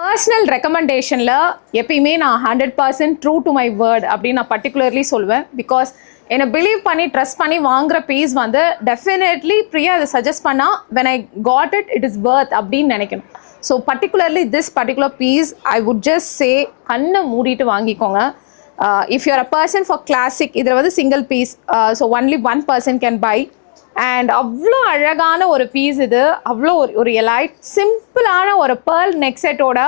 Personal ரெக்கமெண்டேஷனில் எப்பயுமே நான் 100% true to my word அப்படின்னு நான் பர்டிகுலர்லி சொல்லுவேன். பிகாஸ் என்னை பிலீவ் பண்ணி ட்ரஸ்ட் பண்ணி வாங்குற பீஸ் வந்து டெஃபினெட்லி பிரியா அதை சஜஸ்ட் பண்ணால் when I got it is worth அப்படின்னு நினைக்கணும். So particularly this particular piece I would just say கண்ணை மூடிட்டு வாங்கிக்கோங்க. If you're a person for classic, இதில் வந்து single piece, so only one person can buy. And அவ்வளோ அழகான ஒரு பீஸ் இது, அவ்வளோ ஒரு எலைட் சிம்பிளான ஒரு பேர்ல் நெக் செட்டோட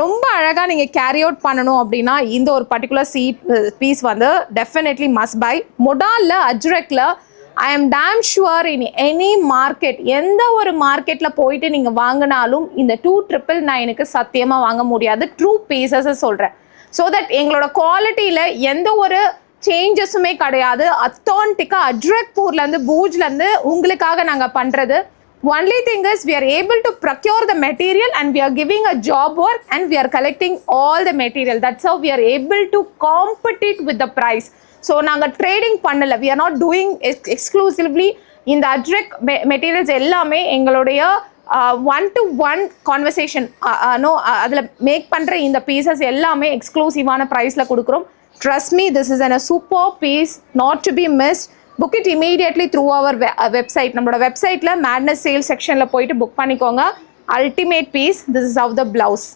ரொம்ப அழகாக நீங்கள் கேரி அவுட் பண்ணணும் அப்படின்னா இந்த ஒரு பர்டிகுலர் பீஸ் வந்து டெஃபினெட்லி மஸ்ட் பை. மொடாலில் அஜ்ரக்கில் I am damn sure in any market, எந்த ஒரு மார்க்கெட்டில் போயிட்டு நீங்கள் வாங்கினாலும் இந்த 299க்கு சத்தியமாக வாங்க முடியாது. ட்ரூ பீசஸை சொல்கிறேன். ஸோ தட் எங்களோட குவாலிட்டியில் எந்த ஒரு சேஞ்சஸுமே கிடையாது. அத்தான்டிக்காக அஜ்ரக்பூர்லேருந்து பூஜ்லேருந்து உங்களுக்காக நாங்கள் பண்ணுறது. Only thing is we are able to procure the material and we are giving a job work and we are collecting all the material. That's how we are able to compete with the price. So நாங்கள் trading பண்ணலை. we are not doing exclusively இந்த Ajrakh materials எல்லாமே எங்களுடைய 1-to-1 conversation அதில் make பண்ணுற இந்த pieces எல்லாமே எக்ஸ்க்ளூசிவான ப்ரைஸில் கொடுக்குறோம். Trust me, this is a super piece, not to be missed. Book it immediately through our website. நம்மளோட வெப்சைட்டில் மேட்னஸ் சேல் செக்ஷனில் போயிட்டு புக் பண்ணிக்கோங்க. Ultimate piece. This is of the blouse.